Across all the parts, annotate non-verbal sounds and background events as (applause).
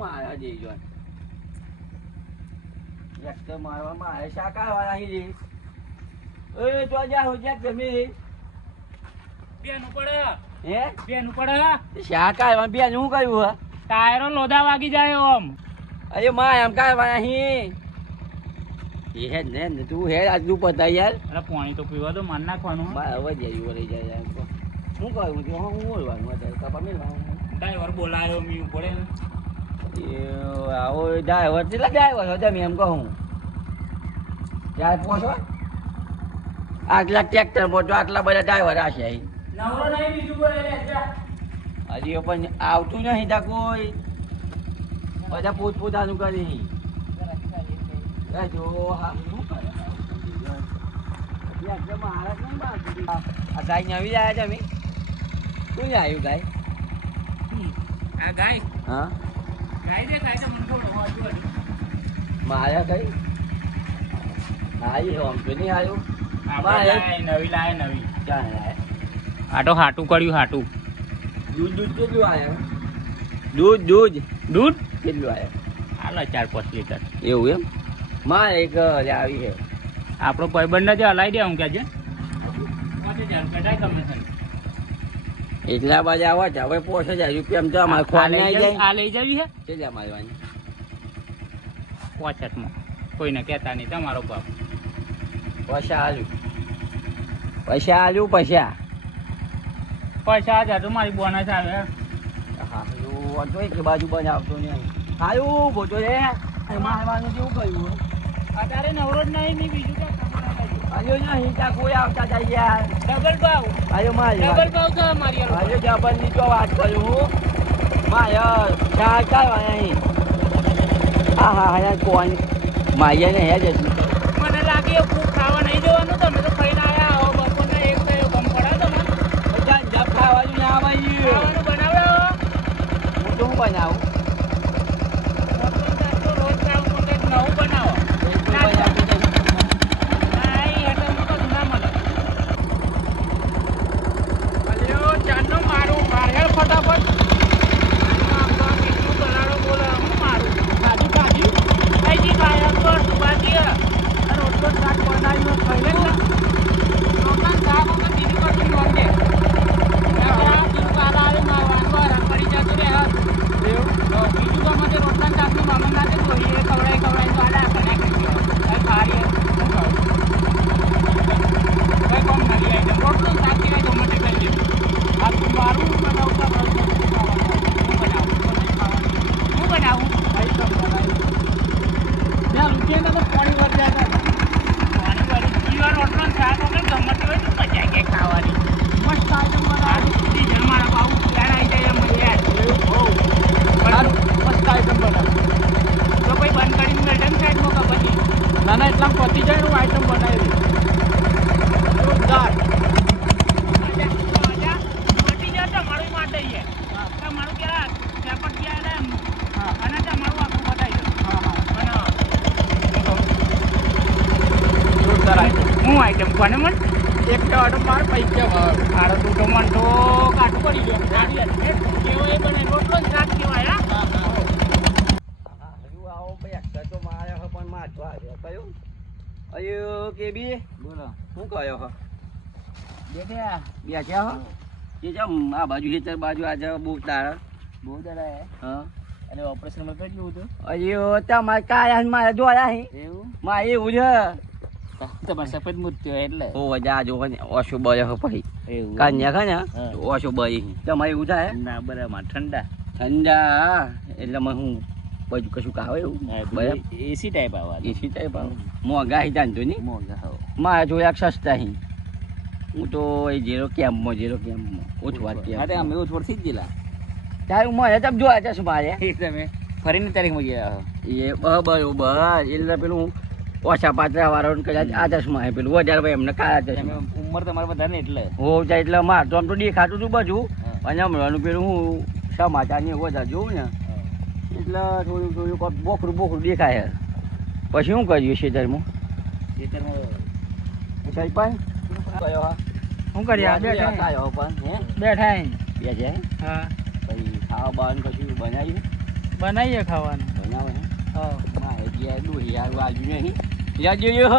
મારા દેજો એક તો મારવા મારે શાકા વાળા અહીં એ તો જા હો જા તમે બેન પડે. હે? બેન પડે. શાકા વાળા બેન હું કર્યું હે? ટાયરો લોધા વાગી જાય ઓમ. અરે માં એમ કાય વાળા અહીં એ હે ને તું હે આજનું પતા યાર. અરે પાણી તો પીવા દો માન નાખવાનું હવે જઈ વળી જાય. શું કહ્યું કે હું બોલવાનું અત્યારે? કપા મેલવાનું? ડ્રાઈવર બોલાયો મી પડે ને. એ આવો ડ્રાઈવર કેટલા ડ્રાઈવર છો? તમે એમ કહું. ક્યારે પહોંચો? આટલા ટ્રેક્ટર પહોંચો આટલા બધા ડ્રાઈવર હશે. હજી પણ આવતું નહીં તા કોઈ. બધા પોતપોતાનું કરી. જો હા. આ ગાય નવી લાયા તમે શું આવ્યું ગાય? આ ગાય? હા? ગાય દેખાય છે મને થોડો હજુ હજુ. માર્યા કઈ? આવી આમ તો નહીં આવ્યું નવી લાય નવી. ક્યાં લાયા આ તો હાટું કર્યું હાટું. દૂધ દૂધ કેટલું આવ્યું દૂધ દૂધ. દૂધ? કેટલું આવ્યું હાલો ચાર પાંચ લીટર. એવું એમ? મારે એક આવી છે. આપણો ભાઈબંધ જે હલાઈ દે હું કે છે. પાંચ હજાર કઢાય તમને છે. એટલા બધા આવા છે. હવે પોસે જાય. રૂપિયા તો અમારે ખોવાને લઈ જાય? આ લઈ જવી છે? કેટલા મારવાની પોચટમાં કોઈને કહેતા નહીં. તમારો બાપ. પૈસા આલુ. પૈસા આલુ પૈસા. પૈસા હજાર તો મારી બોનસ આવે. હા તો એક બાજુ બનાવતો નહીં. સારું બોતો રે. મારવાનું જેવું કહ્યું અત્યારે નવરો જ નહીં ની બીજું કાંઈ ના આજો કોઈ આવતા જાય યાર. ડબલ ભાવ. આજો મારી ડબલ ભાવ છે મારી આ આજો ની તો વાત કરું માયા ચા અહીં. હા હા હા કોણ? માયા ને હે જ મને લાગે ખૂબ ખાવા નહીં જવાનું તમે તો ખાઈને આયા હો બપોરના એક થયો ગમ પડે તમને. બધા જબ ખાવાનું ના ભાઈ ખાવાનું બનાવડાવો હું તો હું બનાવું તો રોજ ખાવું પણ કંઈક નવું બનાવો એક તો બનાવતું નહીં. ના એ હેઠળનું કશું ના મળે અલ્યો ચાંદનો મારું મારેલ ફટાફટ આખો કેટલું કરાડો બોલે હું મારું કાજુ કાજુ કઈ દી ખાયા તો સુબાજી અને રોટલો શાક બનાવીને ખાઈ લે રોટલા શાક વગર બીજું કશું નોંધ દે આ દિન કાલા આવે મારવાનું વાર પડી જતું રે હા બીજું તો મને રોટલા શાકનું મામા ના દે તો એ ખવડાય ખવડાય તો આડા કર્યા કરી ખારી હું ખાઉં કઈ કોમ નવી આઈટમ રોટલો ને શાક સિવાય ગમે તે કરી દે આ તું મારું બનાવતા પ્રશ્ન નથી ખાવાનો. હું બનાવું તો નહીં ખાવાનું. હું બનાવું આઈટમ બનાવી ત્યાં રૂપિયાના તો પાણી વળી જાય પાણી વળી પીવા રોટલો ને શાક વગર ગમે તે હોય તો મજા કે ખાવાની મસ્ત આઈટમ બનાવી ડીઝલ મારા બાબુ યાર આવી જાય એમ યાર સારું મસ્ત આઈટમ બનાવી તો પછી બંધ કરીને મેડમ સાઈડમાં કે પછી ના ના એટલા પતી જાય હું આઈટમ બનાવી જોરદાર પતી જાય તમારું માટે છે તમારું ક્યાં પેપર ક્યાં એમ અને તમારું આખું બતાવી દો જોરદાર આઈટમ. હું આઈટમ કોને મન એક તો આડો માર પૈસા ભાવ આડો તું તો મન તો કાઠું પડી ગયો સારી હતી કેવો એ બને રોટલો જ શાક કહેવાય હા હા, હજુ આવો ભાઈ અક્ષર તો મારે હે પણ મારતો આવ્યો કયો અયો કે બી બોલો શું કયો હો બેઠા બેઠ્યા હો. એ જેમ આ બાજુ હેતર બાજુ આજે બહુ તારા. બહુ દાડા હા. અને ઓપરેશનમાં કેટલું હતું? અયો તમારે કાયા મારે જોયા હે. એવું? માં એવું છે. તમારે સફેદ મૃત્યુ એટલે. ઓ વજા જો ને ઓછો હો પછી એવું? કાન્યા તમારે થાય. ના બરાબર ઠંડા. ઠંડા એટલે હું બધું કશું કાવે એવું. એસી ટાઈપ આવા એસી ટાઈપ આવે મોંઘા હી જાણતો નહીં મોંઘા મારા જોયા સસ્તા હી. હું તો એ જેરો કેમ્પમાં જેરો કેમ્પમાં ઓછવા હા અરે અમે ઉછવડથી જ ગયેલા તારે મને તમ જોયા છે શું મારે તમે ફરીની તારીખમાં ગયા એ બરોબર એટલે પેલું ઓછા પાત્રા વાળો કદાચ આ ચશ્મા પેલું વધારે ભાઈ એમને કાળા ચશ્મા ઉંમર તમારે વધારે ને એટલે. હો એટલે માર તો આમ તો દેખાતું હતું બધું. અને હમણાંનું પેલું હું સમાચાર ને વધારે જોઉં ને એટલે થોડું થોડું બોખરું બોખરું દેખાય પછી શું કર્યું ખેતરમાં. ખેતરમાં પછી હા શું કર્યા બેઠા પણ હે? બેઠા બે છે? હા. પછી ખાવા બાવાનું કશું બનાવ્યું? બનાવીએ ખાવાનું. બનાવે હા. મારે ડોહી હારું આજુ નહીં. લ્યા જોયું હ?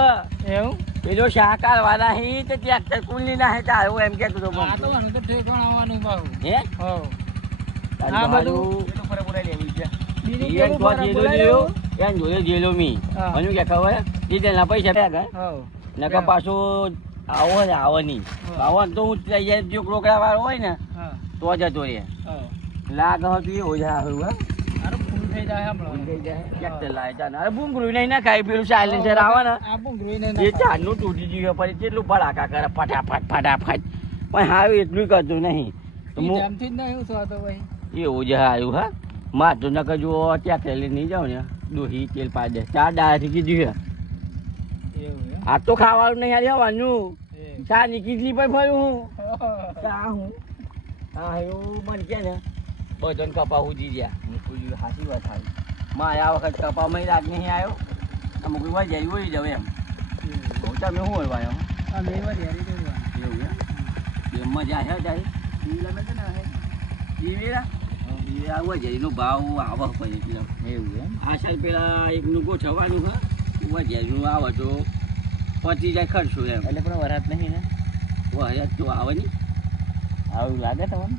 એવું? પેલો શાકાર વાળા હી તો ટ્રેક્ટર કુલની ના હે તારું એમ કેતો તો આ તો મને તો ઠેકાણ આવવાનું બાહુ હે? હો. આ બધું. પેલું ફરે બોલાઈ લેવું છે. બીજું તો જેલો જેલો, લેવું? જોયો જેલો મી. મને કે ખબર? પૈસા પાછું આવો ને આવો નહીં. આવો તો હું લઈ જાય જો રોકડા વાળો હોય ને તો જતો હો. લાગ હતી એ આવ્યું હા ફટાફટ ફટાફટ. પણ હા એટલું કરતું નહીં. એવું જ આવ્યું હા. માર તો નકર જો ટ્રેક્ટર લઈને નહીં જાઉં ને. દોહી તેલ પાડી દે ચાર દાડાથી કીધું છે. આ તો ખાવાનું નહીં યાર આવવાનું. ચા ની કીટલી પર ફર્યું હું. (laughs) ચા હું. હા એવું મને કે ને ભજન કપા ઉજી ગયા. કોઈ સાચી વાત થાય. માં આ વખત કપામાં રાગ નહીં આવ્યો. અમુક કોઈ જાય વળી જાવ એમ. તમે શું હોય ભાઈ? એવું એમ? મજા હે જાય દિવેલા મેં ને દિવેલા દિવેલા વજારીનો ભાવ આવે કિલો એવું એમ? આ સાલ પેલા એકનું ગોઠવવાનું હા. વજારીનું આવે તો. પચી જાય ખર્ચું એમ. એટલે પણ વરાત નહીં ને? વરાત તો આવે નહીં આવું લાગે તમને?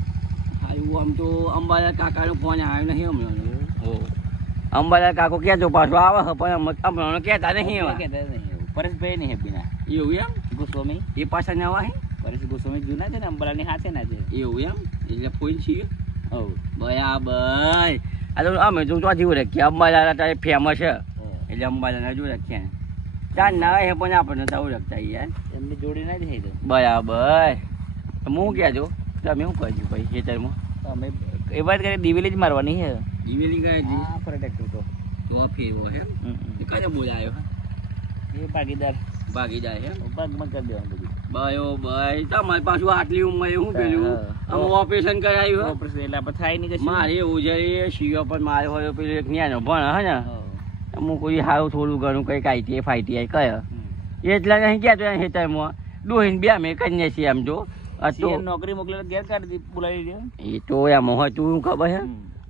આવ્યું આમ તો અંબાલા કાકાનો ફોન આવ્યો નહીં હમણાં. હો. અંબાલાલ કાકો જો પાછો આવે પણ હમ- હમણાં કહેતા નહીં એવા. પરેશભાઈ નહીં હેપીના. એવું એમ? ગોસ્વામી. એ પાછા નવા હે? પરેશ ગોસ્વામી જૂના છે ને અંબાલાની હાથે ના છે. એવું એમ? એટલે ફોન છીએ. હો. બરાબર. આ તો અમે તો જેવું રાખીએ? અંબાલા અત્યારે ફેમસ છે. એટલે અંબાલાના જો રાખ્યા ચાર ના હે પણ આપણને તો આવું રાખતા યાર એમની જોડી ના થઈ તો. બરાબર. હું ક્યાં કહેજો તમે શું કરજો ભાઈ ખેતરમાં? અમે એ વાત કરી દિવેલી જ મારવાની છે. દિવેલી ગાય હા ફરે ટ્રેક્ટર તો. તો ફેરવો હે કને બોલાયો એ ભાગીદાર. ભાગીદાર હે ભાગમાં કરી દેવાનું બધું. બયો ભાઈ તમારી પાછું આટલી ઉંમરે શું પેલું? હા. આમ ઓપરેશન કરાયું ઓપરેશન એટલે આપણે થાય નહીં મારે એવું છે એ સીઓ પર મારે હોય પેલું એક ન્યાનો ભણ હે ને? હો. અમુક કોઈ સારું થોડું ઘણું કંઈક આઈટીઆઈ ફાઈટીઆઈ કહે એટલે અહીં ગયા તો હેતરમાં ડોહીને બે અમે કન્યા છીએ આમ જો. નોકરી મોકલે ઘેર કાઢી બોલાવી એ તો એમ હોય તું શું ખબર છે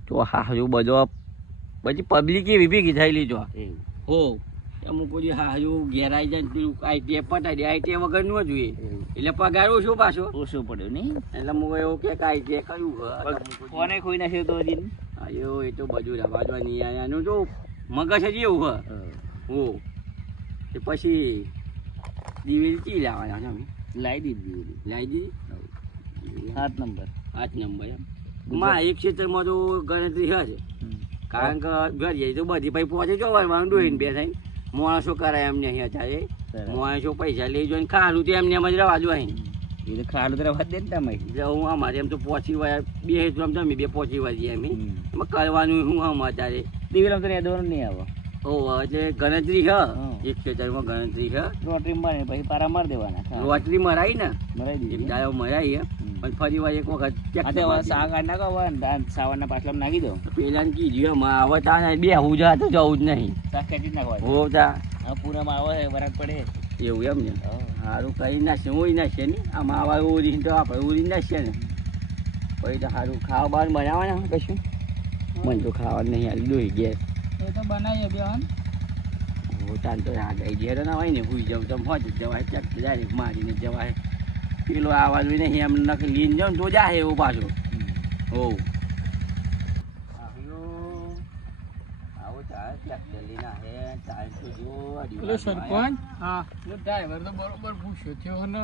તો હાજુ બધો પછી પબ્લિક એવી ભેગી થયેલી જો. હો અમુક કોઈ હારું ઘેરાઈ જાય પેલું આઈટીઆઈ પટાઈ દે. આઈટીઆઈ વગર ન જોઈએ એટલે પગાર ઓછો પાછો. ઓછું પડ્યો નહીં? એટલે હું એવું કે આઈટીઆઈ કયું કોને ખોઈ નાખ્યો તો હજી? અયો એ તો બધું રવાજવાની આનું તો મગજ જ એવું હે. હો. તે પછી દિવેલી ચી લાવવાના છે અમે? લાવી દીધી ઓલી. લાવી દીધી? સાત નંબર. આઠ નંબર એમ. માં એક ક્ષેત્રમાં તો ગણતરી હશે. કારણ કે ઘર જાય તો બધી પછી પહોંચે જો વારવાનું ડોહીને બે થાય. માણસો કરાય એમને અહીંયા અત્યારે. માણસો પૈસા લઈ જોઈને ખાલું તો એમને એમ જ રવા જો અહીં એ તો ખાડું તરફ જ દે ને તમે. હું અમારે એમ તો પહોંચી વાર બે આમ તમે બે પહોંચી વાર એમ એમાં કરવાનું શું અમારે અત્યારે? દિવેલામ તો દોર નહીં આવે. ઓ એટલે ગણતરી છે એક ખેતરમાં ગણતરી છે રોટરી મારી પછી પારા મારી દેવાના. રોટરી મરાઈ ને? મરાઈ એક દીધી મરાઈ હે. પણ ફરી વાર એક વખત આ તો. શાક કાઢ નાખો દાળ સાવરના પાછલામાં નાખી દો પેલાને કીધું હવે તાને બે હું જા તો જવું જ નહીં. શાક ખેંચી નાખવા હો તા. પૂરામાં આવે વરાત પડે. એવું એમ ને? હો. સારું કઈ નાખશે હું નાખશે ને આમાં આવા ઉરી તો આપણે ઉરી નાખશે ને પછી તો સારું ખાવા બાર બનાવવાના કશું. મને તો ખાવાનું નહીં હાલ દોઈ ગેસ એ તો બનાવીએ બેન હો તાન તો આ ગઈ ઘેર ના હોય ને હુઈ જાઉં તો હોજ જવાય. ચક ડાયરેક્ટ મારીને જવાય. પેલો આવાજ નહીં એમ નખ લઈને જાઉં ને તો જાય એવું પાછું. હો પેલો સરપંચ? હા. ડ્રાઈવર તો બરોબર પૂછ્યો થયો ને.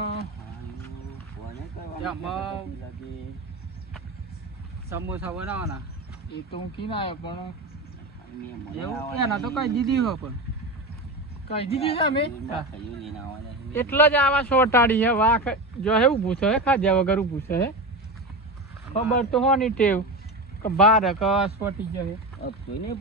સમોસા બનાવવાના? એ તો હું કીને આવ્યો પણ એવું એના તો કઈ દીધી હો પણ. કઈ દીધી છે અમે? એટલો જ આવા સોટાડી છે વાઘ. જો હે ઊભું છે ખાધ્યા વગર ઊભું છે ખબર તો હોની ટેવ કે બાર કે સોટી જાય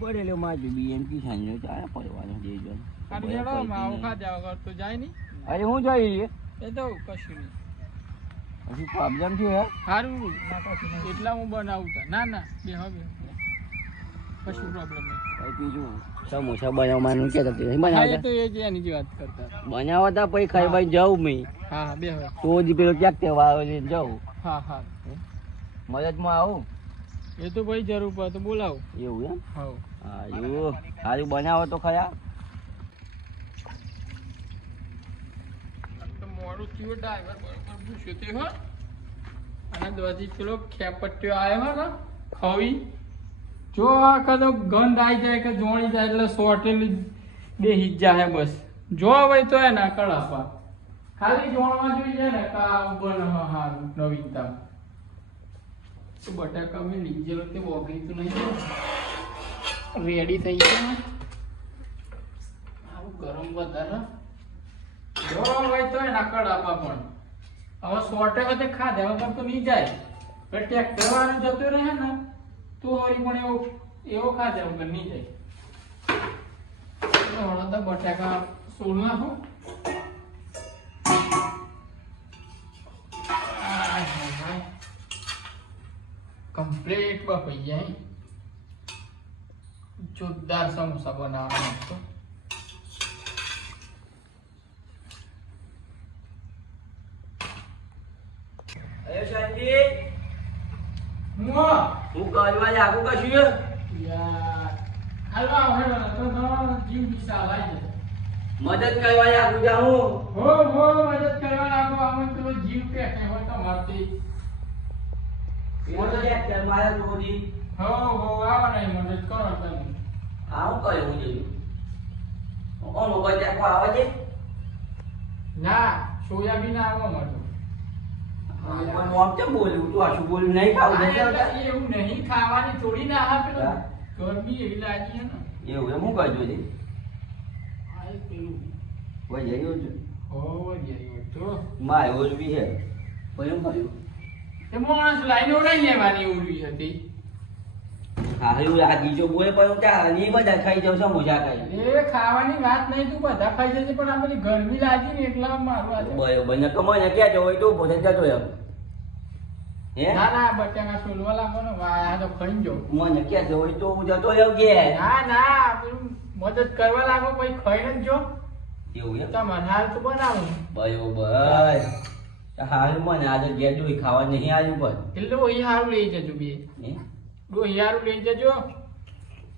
પડેલો માજુ બીએમ કિસાન નો ચાલે પડવાનો દેજો ખાલી હેડો આવું ખાધ્યા વગર તો જાય નહીં. અરે હું જોઈ એ તો કશું નહીં. પછી પ્રોબ્લેમ થયો હે? સારું એટલા હું બનાવું તા. ના ના. બે હવે કશું પ્રોબ્લેમ નહીં. બીજું સમોસા બનાવવાનું. નહીં બનાવતા તો એ જ એની વાત કરતા. બનાવતા પછી ખાઈ ભાઈ જાઉં મેં. હા હા બે હવે તો જ પેલો ક્યાંક તહેવાર લઈને જાઉં. હા હા. મદદમાં આવું? એ તો ભાઈ જરૂર પડે તો બોલાવો. એવું એમ? હા હા એવું. સારું બનાવો તો ખરા મોડું થયું ડ્રાઈવર હો અને દોધી પેલો ખેપટ્યો આવ્યો ને ખવી જો આ કદો ગંધ આવી જાય કે જોણી જાય એટલે સોટેલી જ જાય બસ. જો હવે તો એ ના કળાપા ખાલી જોણવા જોઈ ને કા બન હારું નવીનતા. તો બટાકા મેં લીધેલો તે વગડી તો નહીં રેડી થઈ ગયા ગરમ વધારે. જો હોય તો એના પણ. હવે સોટે વખતે ખાધે વગર તો નહીં જાય. પણ ટ્રેક્ટર વાળું જતું રહે ને, તો વળી પણ એવો એવો ખાધે વગર નહીં જાય. હળદર બટાકા સોળ નાખો કમ્પ્લીટ બફાઈ જાય. જોરદાર સમોસા બનાવવાના તો અરે શાંતિ મુઆ હું કરવા લાગુ કશું છે? યાર હાલો ને તો તમારો જીવ આવી જાય મદદ કરવા લાગુ જાઉં હો. હો મદદ કરવા લાગો આમાં તો જીવ કે કે હોય તો મારતી. મોટો ટ્રેક્ટર મારા જોડી હો હો આવો ને મદદ કરો તમે. આવું કહ્યું કરે હું જઈ ઓનો બજાર કો આવે છે? ના સોયાબીન આવવા મારો. પણ કેમ બોલ્યું? તું આશું બોલ્યું નહીં ખાવું? એવું નહીં ખાવાની થોડી ના હા પેલું. ગરમી એવી લાગી હે ને. એવું એમ? હું કરજો આ પેલું. કોઈ જઈ છું હો તો. મારે ઓલું બી હે. પણ એમ કર્યું? તે માણસ લાઈન ઓડાઈ લેવાની ઉડી હતી. હા એવું આ બીજો બોલે પણ ત્યાં નહીં બધા ખાઈ જાવ સમોસા ખાઈ એ ખાવાની વાત નહીં તું બધા ખાઈ જશે પણ આ બધી ગરમી લાગી ને એટલા મારવા છે બરોબર ને કમાઈને ક્યાં જવો તો ભોજન જતો એમ હે? ના ના બટાકા સોલવા લાગો આ તો ખાઈ જો મને ક્યાં જવો તો હું જતો રહ્યો કે ના ના મદદ કરવા લાગો કોઈ ખાઈને જ જો એવું એમ? તમારે હાલ તો બનાવું. બરોબર. હાલ મને આજે ડોહી ખાવા નહીં આવ્યું પણ. એટલે ડોહી હારું લઈ જજો બે. હે? ડોહી હારું લઈ જજો.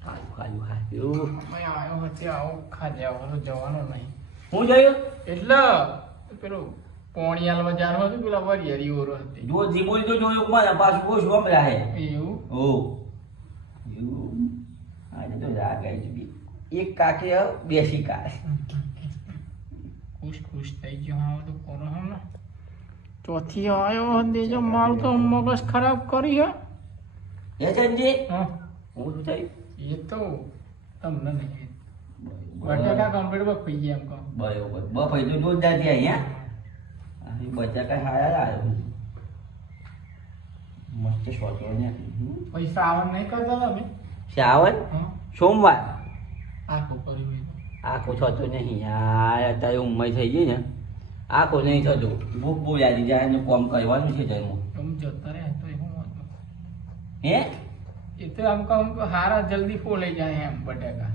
ખાયું ખાયું મેં આવ્યો હતી આવો ખાજે આવો જવાનો નહીં. હું જોયું? એટલે પેલું પોણિયાલ બજાર હતું પેલા વરિયારી ઓરો હતી. જો જીબોલ તો જોયું પાછું બહુ શોખ હે. એવું? ઓ. એવું? આજે તો રાગ આવી ગઈ એક કાકે બેસી શિકાર ખુશ ખુશ થઈ ગયો હા તો કોરો ને ચોથી આવ્યો દેજો મારું તો મગજ ખરાબ કરી હે. હે સંજી હું શું થયું એ તો તમને નહીં બટાકા કમ્પ્લીટ બફાઈ ગયા એમ કહો બરોબર બફાઈ તો જોરદાર છે અહીંયા અહીં બટાકા હારા આવ્યો મસ્ત શોટો ને પછી શ્રાવણ નહીં કરતા તમે શ્રાવણ સોમવાર આખું આખો થતો નહીં યાર અત્યારે ઉંમર થઈ ગઈ ને આખો નહીં થતો ભૂખ બહુ લાગી જાય એનું કામ કરવાનું છે જન્મ તમે જતા. હે? એ તો આમ કહું हारा जल्दी જલ્દી ફોલાઈ જાય એમ બટાકા.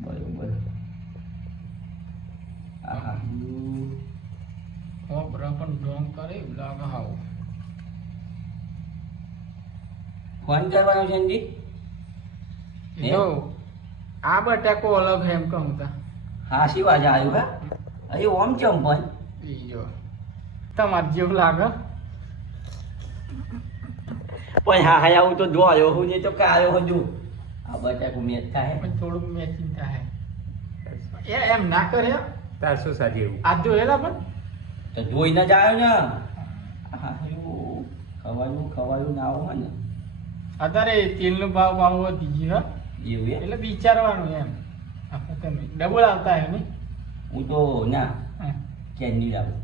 બરોબર. આહા. ખોબરા પણ ડોંગ કરે લાગે હાવ. ફોન કરવાનો છે અંજી એ તો આ બટાકો અલગ હે એમ કહું તા. હા શી વાજ આવ્યું હા અરે ઓમ ચમ પણ. ઈ જો. તમારે જેવું લાગે? પણ હા હા આવું તો જો આવ્યો હું નહીં તો કે આવ્યો હજુ આ બટાકું મેચ થાય. પણ થોડુંક મેચિંગ થાય. એ એમ ના કરે? ચારસો સાજી એવું? આજ જોયેલા પણ? તો જોઈને જ આવ્યો ને. હા એવું ખવાયું ખવાયું ના આવું હોય ને. અત્યારે તેલનો ભાવ ભાવ વધી ગયો એવું એટલે વિચારવાનું એમ. આપણે તમે ડબલ આવતા હે ને હું તો ના હા. કેની લાવું?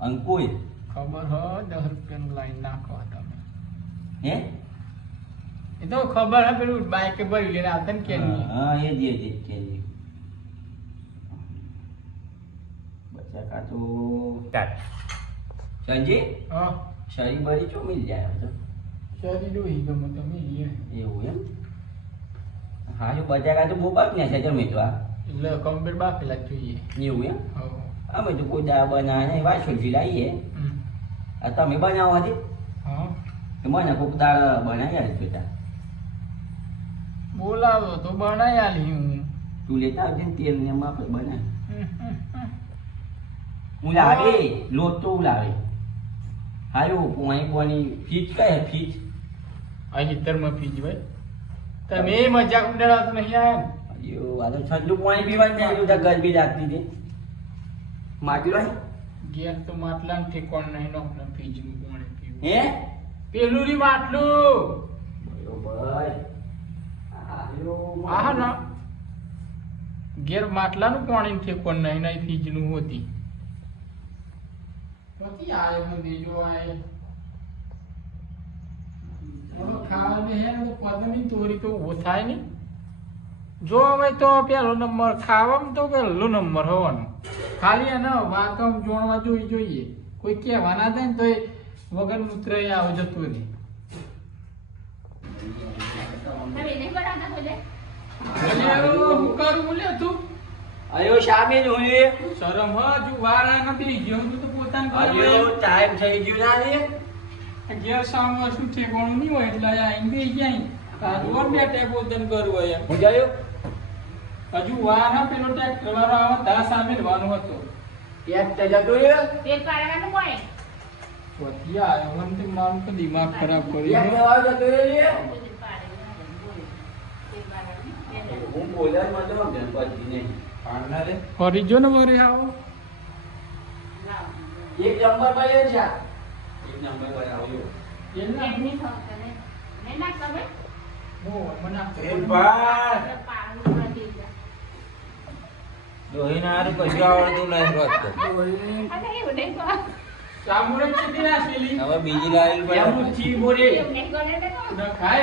અંકુર? ખબર હો દસ રૂપિયાનું લાઈન નાખો હે? એ તો ખબર હે પેલું બાઈક ભરી લઈને આવતા ને કેની હા એ જ એ જ કેની બચાકા તો? ચાર સંજી? હા. શરી બરી ચો મિલ જાય તો? શરી ડોહી ગમે તમે ઈ એવું એમ? હા એ બચાકા તો બહુ બાપ ને છે જમે તો આ એટલે કમ્પ્લીટ બાપ લાગ જોઈએ. એવું એમ? હા. અમે તો કોઈ દા બનાવે વાસુજી લાવીએ. આ તમે બનાવો હતી કે મને કોક દાળ બનાવી આવીશ બેટા. બોલાવો તો બનાવી આલી હું. તું લેતા આવજે ને તેલ ને એમાં આપણે બનાવી. (laughs) હું લાવે લોટ તો હું લાવે હારું પોણી પોણી ફીચ કઈ ફીજ ભાઈ તમે મજાક ઉડાડવા તો નહીં આયા ને? અయ్યો આ તો ઠંડુ પાણી પીવાનું ને બધા ગરમી લાગતી હતી. માટલો? ઘેર તો માટલા ઠેકોણ નહીં નો ફીજનું પાણી પીવું. હે? પેલું રી માટલું. બરોબર આહા ના. ઘેર માટલાનું પાણી ઠેકોણ નહીં નહીં ફીજનું હોતી. પછી આયો હું દેજો આય. હવે હે પદની તોરી તો ઊભો થાય નહીં જો હવે તો પેલો નંબર ખાવામાં તો પહેલો નંબર હોવાનો. ખાલી એને વાકમ જોણવા જોઈ જોઈએ. કોઈ કેવાના થાય ને તો વગર મૂત્ર આવ જતું નહીં અયો શામે જ હું વાર આ નથી ગયો હું તો પોતાને અયો ટાઈમ થઈ ગયો ના રે? ઘેર સામે શું ઠેકાણું નહીં હોય? એટલે આઈને બેસી જાય આ રોડ બે ટેપ પોતાને કરવું હોય હું જોયું? હજુ વાર હા પેલો ટ્રેક્ટર વાળો આવે દા સામે જવાનો હતો. એક તે જતો? વધી આવ્યો તે મારું તો દિમાગ ખરાબ એક કર્યું જતો રે. તેલ પાડવાનું. તેલ પાડવાનું. હું બોલ્યા મતલબ નતો ગણપતિ નહીં પાડના રે ફરી જો ને વગેરે આવો એક નંબર પર એ છે એક નંબર પર આવ્યો એના ને. હો મને ભાઈ કશું આવડતું નહીં રોજ તો. હવે બીજી કહું. ન ખાય